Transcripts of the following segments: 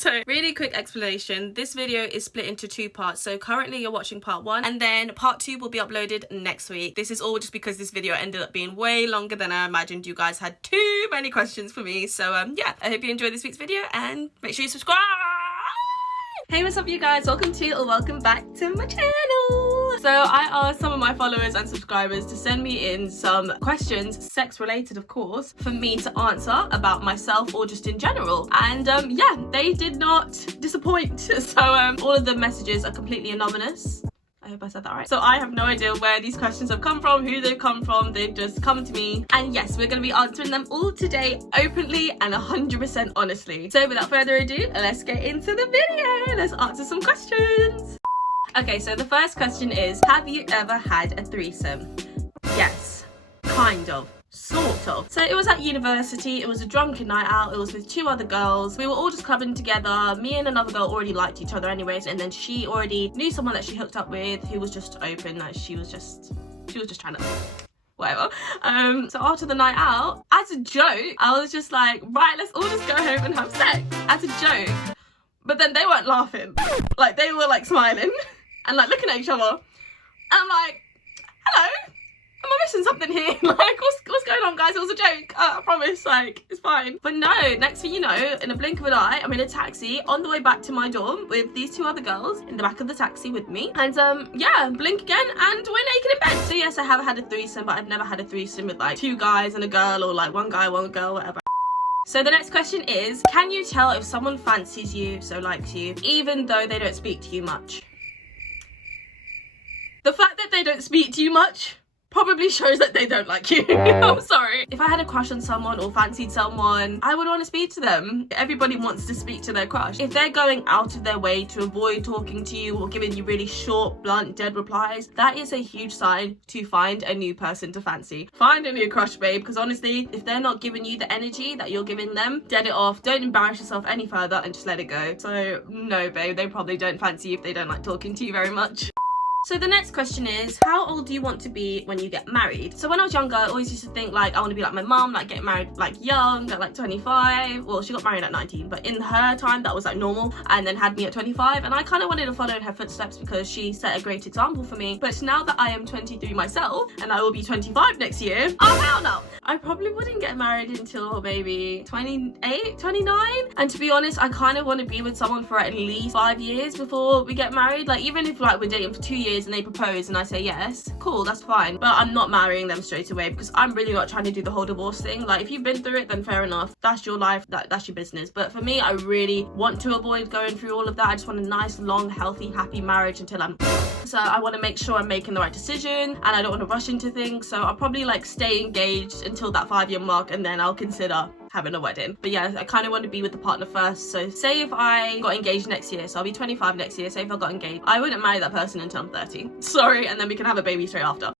So really quick explanation, this video is split into 2 parts. So currently you're watching part 1 and then part 2 will be uploaded next week. This is all just because this video ended up being way longer than I imagined. You guys had too many questions for me. So yeah, I hope you enjoyed this week's video and make sure you subscribe. Hey, what's up you guys? Welcome to or welcome back to my channel. So I asked some of my followers and subscribers to send me in some questions, sex related of course, for me to answer about myself or just in general. And yeah, they did not disappoint. So all of the messages are completely anonymous. I hope I said that right. So I have no idea where these questions have come from, who they've come from. They've just come to me. And yes, we're going to be answering them all today openly and 100% honestly. So without further ado, let's get into the video. Let's answer some questions. Okay, so the first question is, have you ever had a threesome? Yes, kind of. Sort of. So it was at university, it was a drunken night out, it was with 2 other girls. We were all just clubbing together. Me and another girl already liked each other anyways, and then she already knew someone that she hooked up with who was just open, like she was just trying to whatever. So after the night out, as a joke, I was just like, right, let's all just go home and have sex, as a joke. But then they weren't laughing, like they were like smiling and like looking at each other, and I'm like, hello, am I missing something here? Like, what's going on, guys? It was a joke. I promise, like, it's fine. But no, next thing you know, in a blink of an eye, I'm in a taxi on the way back to my dorm with these 2 other girls in the back of the taxi with me. And yeah, blink again, and we're naked in bed. So yes, I have had a threesome, but I've never had a threesome with like 2 guys and a girl, or like 1 guy, 1 girl, whatever. So the next question is, can you tell if someone fancies you, so likes you, even though they don't speak to you much? The fact that they don't speak to you much probably shows that they don't like you. I'm sorry. If I had a crush on someone or fancied someone, I would want to speak to them. Everybody wants to speak to their crush. If they're going out of their way to avoid talking to you or giving you really short, blunt, dead replies, that is a huge sign to find a new person to fancy. Find a new crush, babe, because honestly, if they're not giving you the energy that you're giving them, dead it off. Don't embarrass yourself any further and just let it go. So no, babe, they probably don't fancy you if they don't like talking to you very much. So the next question is, how old do you want to be when you get married? So when I was younger, I always used to think like I want to be like my mum, like get married like young, at like 25. Well, she got married at 19, but in her time that was like normal, and then had me at 25, and I kind of wanted to follow in her footsteps because she set a great example for me. But now that I am 23 myself and I will be 25 next year, oh hell no, I probably wouldn't get married until maybe 28, 29. And to be honest, I kind of want to be with someone for at least 5 years before we get married. Like even if like we're dating for 2 years and they propose and I say yes, cool, that's fine, but I'm not marrying them straight away because I'm really not trying to do the whole divorce thing. Like if you've been through it, then fair enough, that's your life, that's your business. But for me, I really want to avoid going through all of that. I just want a nice, long, healthy, happy marriage until I'm so I want to make sure I'm making the right decision and I don't want to rush into things. So I'll probably like stay engaged until that 5-year mark and then I'll consider having a wedding. But yeah, I kind of want to be with the partner first. So say if I got engaged next year, so I'll be 25 next year, say if I got engaged, I wouldn't marry that person until I'm 30. Sorry, and then we can have a baby straight after.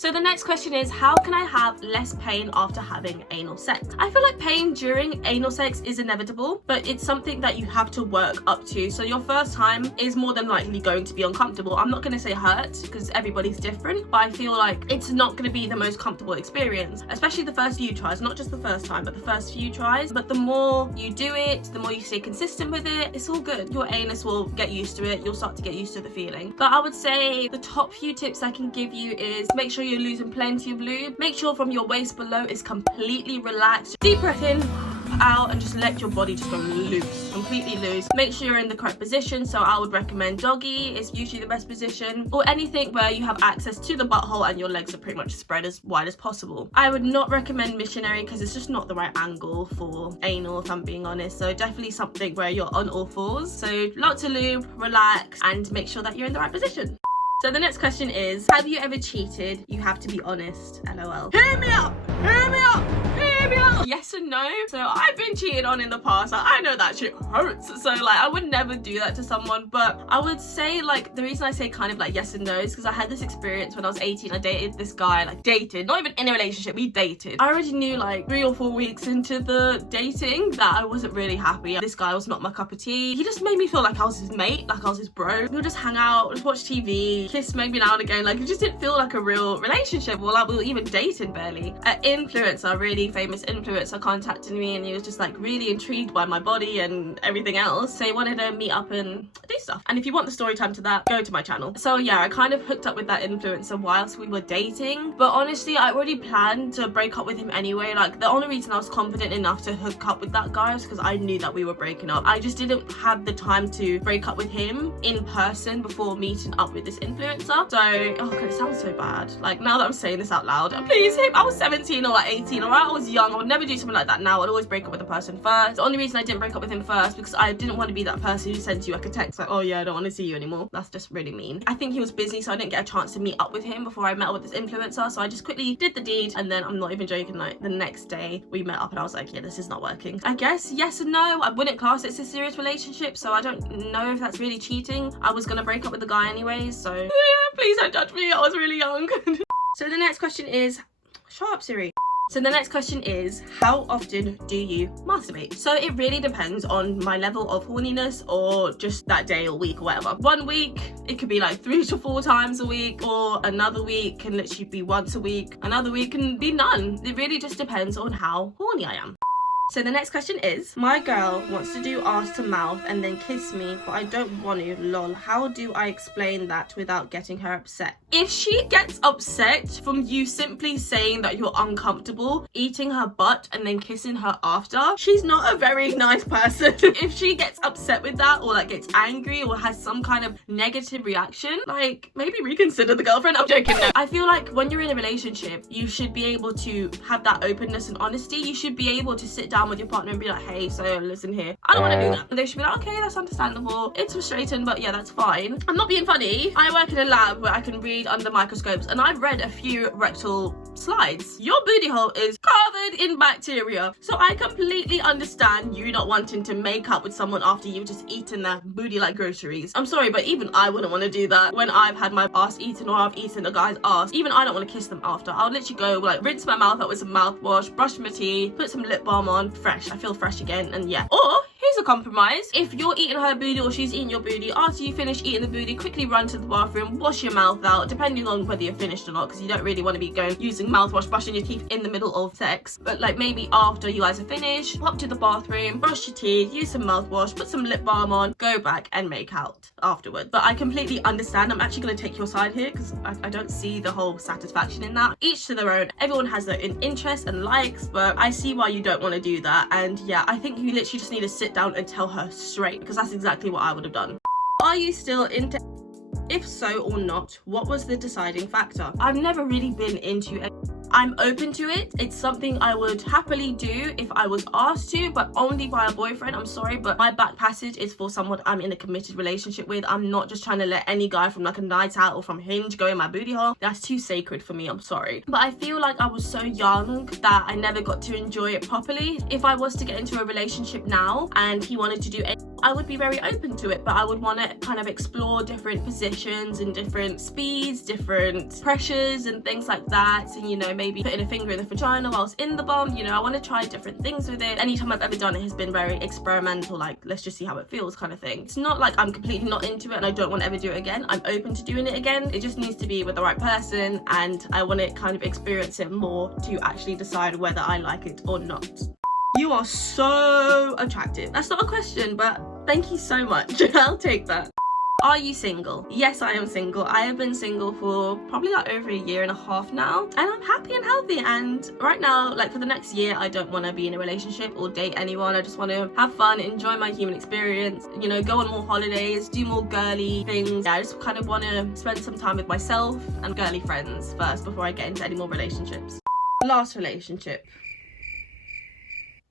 So the next question is, how can I have less pain after having anal sex? I feel like pain during anal sex is inevitable, but it's something that you have to work up to. So your first time is more than likely going to be uncomfortable. I'm not going to say hurt because everybody's different, but I feel like it's not going to be the most comfortable experience, especially the first few tries, not just the first time, but the first few tries. But the more you do it, the more you stay consistent with it, it's all good. Your anus will get used to it. You'll start to get used to the feeling. But I would say the top few tips I can give you is make sure you're losing plenty of lube. Make sure from your waist below is completely relaxed. Deep breath in, out, and just let your body just go loose, completely loose. Make sure you're in the correct position. So I would recommend doggy, it's usually the best position, or anything where you have access to the butthole and your legs are pretty much spread as wide as possible. I would not recommend missionary because it's just not the right angle for anal, if I'm being honest. So definitely something where you're on all fours. So lots of lube, relax, and make sure that you're in the right position. So the next question is, have you ever cheated? You have to be honest, LOL. Hear me out! Hear me out! Hear me out! Yes and no. So I've been cheated on in the past. Like, I know that shit hurts. So like I would never do that to someone, but I would say like the reason I say kind of like yes and no is because I had this experience when I was 18. I dated this guy, like dated, not even in a relationship, we dated. I already knew like 3 or 4 weeks into the dating that I wasn't really happy. This guy was not my cup of tea. He just made me feel like I was his mate, like I was his bro. We'll just hang out, just watch TV, kiss maybe now and again. Like it just didn't feel like a real relationship. Well, like we were even dating barely. An influencer, really famous famous influencer contacted me, and he was just like really intrigued by my body and everything else, so he wanted to meet up and do stuff. And if you want the story time to that, go to my channel. So yeah, I kind of hooked up with that influencer whilst we were dating, but honestly I already planned to break up with him anyway. Like, the only reason I was confident enough to hook up with that guy was because I knew that we were breaking up. I just didn't have the time to break up with him in person before meeting up with this influencer. So oh god, it sounds so bad, like, now that I'm saying this out loud. Please, I was 17 or like 18, alright, I was young. I would never do something like that now. I'd always break up with the person first. The only reason I didn't break up with him first because I didn't want to be that person who sends you like a text like, oh yeah, I don't want to see you anymore. That's just really mean. I think he was busy, so I didn't get a chance to meet up with him before I met up with this influencer, so I just quickly did the deed, and then I'm not even joking, like the next day we met up and I was like, yeah, this is not working. I guess yes and no. I wouldn't class it as a serious relationship, so I don't know if that's really cheating. I was gonna break up with the guy anyways, so yeah, please don't judge me, I was really young. So the next question is, shut up Siri. So the next question is, how often do you masturbate? So it really depends on my level of horniness or just that day or week or whatever. One week, it could be like 3 to 4 times a week, or another week can literally be once a week. Another week can be none. It really just depends on how horny I am. So the next question is, my girl wants to do ass to mouth and then kiss me, but I don't want to, lol. How do I explain that without getting her upset? If she gets upset from you simply saying that you're uncomfortable eating her butt and then kissing her after, she's not a very nice person. If she gets upset with that, or like gets angry or has some kind of negative reaction, like maybe reconsider the girlfriend. I'm joking, no. I feel like when you're in a relationship, you should be able to have that openness and honesty. You should be able to sit down with your partner and be like, hey, so listen here, I don't want to do that. And they should be like, okay, that's understandable, it's frustrating, but yeah, that's fine. I'm not being funny. I work in a lab where I can read under microscopes, and I've read a few rectal slides. Your booty hole is covered in bacteria, so I completely understand you not wanting to make up with someone after you've just eaten their booty like groceries. I'm sorry, but even I wouldn't want to do that when I've had my ass eaten or I've eaten a guy's ass. Even I don't want to kiss them after. I'll literally go like rinse my mouth out with some mouthwash, brush my teeth, put some lip balm on, fresh. I feel fresh again, and yeah. Or here's a compromise. If you're eating her booty or she's eating your booty, after you finish eating the booty, quickly run to the bathroom, wash your mouth out, depending on whether you're finished or not, because you don't really want to be going using mouthwash, brushing your teeth in the middle of sex. But like maybe after you guys are finished, pop to the bathroom, brush your teeth, use some mouthwash, put some lip balm on, go back and make out afterwards. But I completely understand. I'm actually going to take your side here because I don't see the whole satisfaction in that. Each to their own. Everyone has their own interests and likes, but I see why you don't want to do that. And yeah, I think you literally just need to sit down and tell her straight, because that's exactly what I would have done. Are you still into? If so or not, what was the deciding factor? I've never really been into it. I'm open to it. It's something I would happily do if I was asked to, but only by a boyfriend. I'm sorry, but my back passage is for someone I'm in a committed relationship with. I'm not just trying to let any guy from like a night out or from Hinge go in my booty hole. That's too sacred for me, I'm sorry. But I feel like I was so young that I never got to enjoy it properly. If I was to get into a relationship now and he wanted to do it, I would be very open to it, but I would want to kind of explore different positions and different speeds, different pressures and things like that. And you know, maybe putting a finger in the vagina whilst in the bum. You know, I want to try different things with it. Anytime I've ever done it has been very experimental, like let's just see how it feels kind of thing. It's not like I'm completely not into it and I don't want to ever do it again. I'm open to doing it again. It just needs to be with the right person, and I want to kind of experience it more to actually decide whether I like it or not. You are so attractive. That's not a question, but thank you so much. I'll take that. Are you single? Yes, I am single. I have been single for probably like over 1.5 years now, and I'm happy and healthy. And right now, like for the next year, I don't want to be in a relationship or date anyone. I just want to have fun, enjoy my human experience, you know, go on more holidays, do more girly things. Yeah, I just kind of want to spend some time with myself and girly friends first before I get into any more relationships. Last relationship.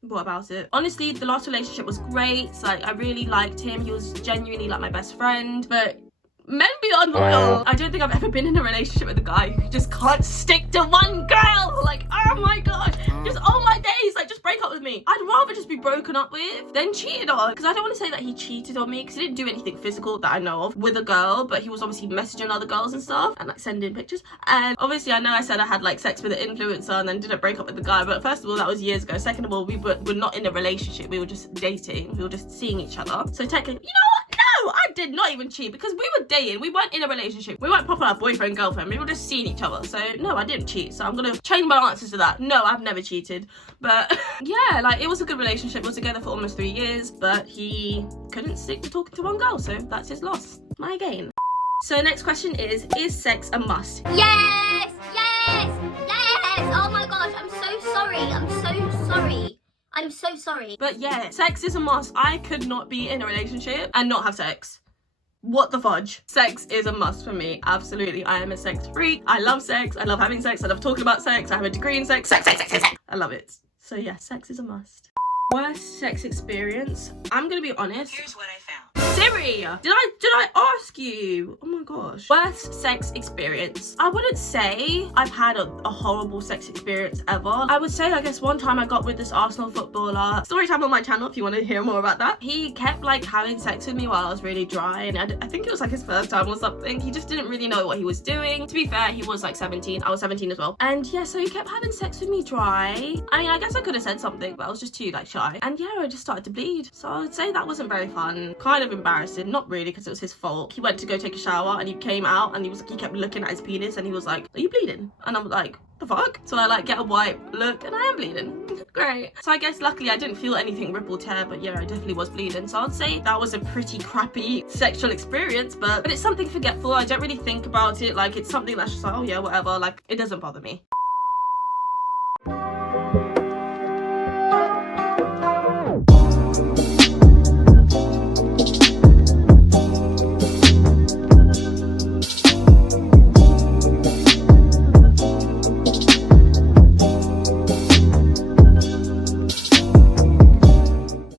What about it? Honestly, the last relationship was great. Like, I really liked him. He was genuinely like my best friend, but men be unloyal. I don't think I've ever been in a relationship with a guy who just can't stick to one girl. Like, oh my gosh, just all my days, like, just break up with me. I'd rather just be broken up with than cheated on, because I don't want to say that he cheated on me, because he didn't do anything physical that I know of with a girl, but he was obviously messaging other girls and stuff and like sending pictures. And obviously I know I said I had like sex with an influencer and then didn't break up with the guy, but first of all, that was years ago. Second of all, we're not in a relationship, we were just dating, we were just seeing each other. So technically, you know what? I did not even cheat because we were dating. We weren't in a relationship. We weren't proper like boyfriend, girlfriend. We were just seeing each other. So no, I didn't cheat. So I'm gonna change my answers to that. No, I've never cheated. But yeah, like it was a good relationship. We were together for almost 3 years, but he couldn't stick to talking to one girl. So that's his loss. My gain. So next question is sex a must? Yes! Yes! Yes! Oh my gosh, I'm so sorry. I'm so sorry. I'm so sorry. But yeah, sex is a must. I could not be in a relationship and not have sex. What the fudge? Sex is a must for me. Absolutely. I am a sex freak. I love sex. I love having sex. I love talking about sex. I have a degree in sex. Sex. I love it. So yeah, sex is a must. Worst sex experience? I'm gonna be honest. Here's what I found. Siri, did I ask you? Oh my gosh. Worst sex experience. I wouldn't say I've had a horrible sex experience ever. I would say, I guess one time I got with this Arsenal footballer. Story time on my channel if you want to hear more about that. He kept like having sex with me while I was really dry, and I think it was like his first time or something. He just didn't really know what he was doing. To be fair, he was like 17. I was 17 as well. And yeah, so he kept having sex with me dry. I mean, I guess I could have said something, but I was just too like shy. And yeah, I just started to bleed. So I would say that wasn't very fun. Kind of embarrassing. Not really, because it was his fault. He went to go take a shower and he came out and he kept looking at his penis and he was like, "Are you bleeding?" And I'm like, the fuck? So I like get a wipe, look, and I am bleeding. Great. So I guess luckily I didn't feel anything ripple tear, but yeah, I definitely was bleeding. So I'd say that was a pretty crappy sexual experience, but it's something forgetful. I don't really think about it. Like it's something that's just like, oh yeah, whatever. Like it doesn't bother me.